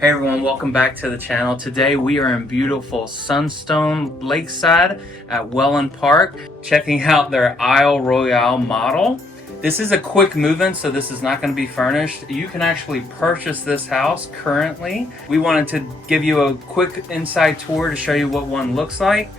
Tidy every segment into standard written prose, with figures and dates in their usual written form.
Hey everyone, welcome back to the channel. Today we are in beautiful Sunstone Lakeside at Wellen Park, checking out their Isle Royale model. This is a quick move-in, so this is not going to be furnished. You can actually purchase this house currently. We wanted to give you a quick inside tour to show you what one looks like.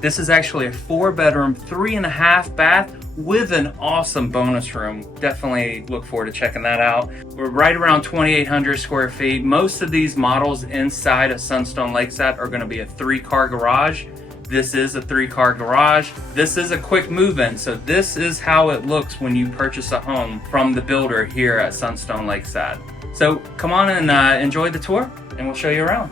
This is actually a 4-bedroom, 3.5 bath with an awesome bonus room. Definitely look forward to checking that out. We're right around 2,800 square feet. Most of these models inside of Sunstone Lakeside are going to be a 3-car garage. This is a 3-car garage. This is a quick move-in, so this is how it looks when you purchase a home from the builder here at Sunstone Lakeside. So come on and enjoy the tour, and we'll show you around.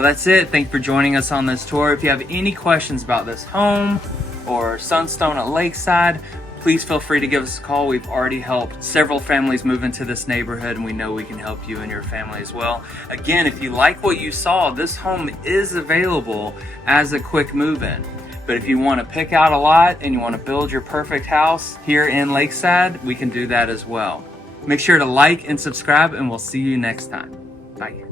Well, that's it. Thank you for joining us on this tour. If you have any questions about this home or Sunstone at Lakeside, please feel free to give us a call. We've already helped several families move into this neighborhood, and we know we can help you and your family as well. Again, if you like what you saw, this home is available as a quick move-in. But if you want to pick out a lot and you want to build your perfect house here in Lakeside, we can do that as well. Make sure to like and subscribe, and we'll see you next time. Bye.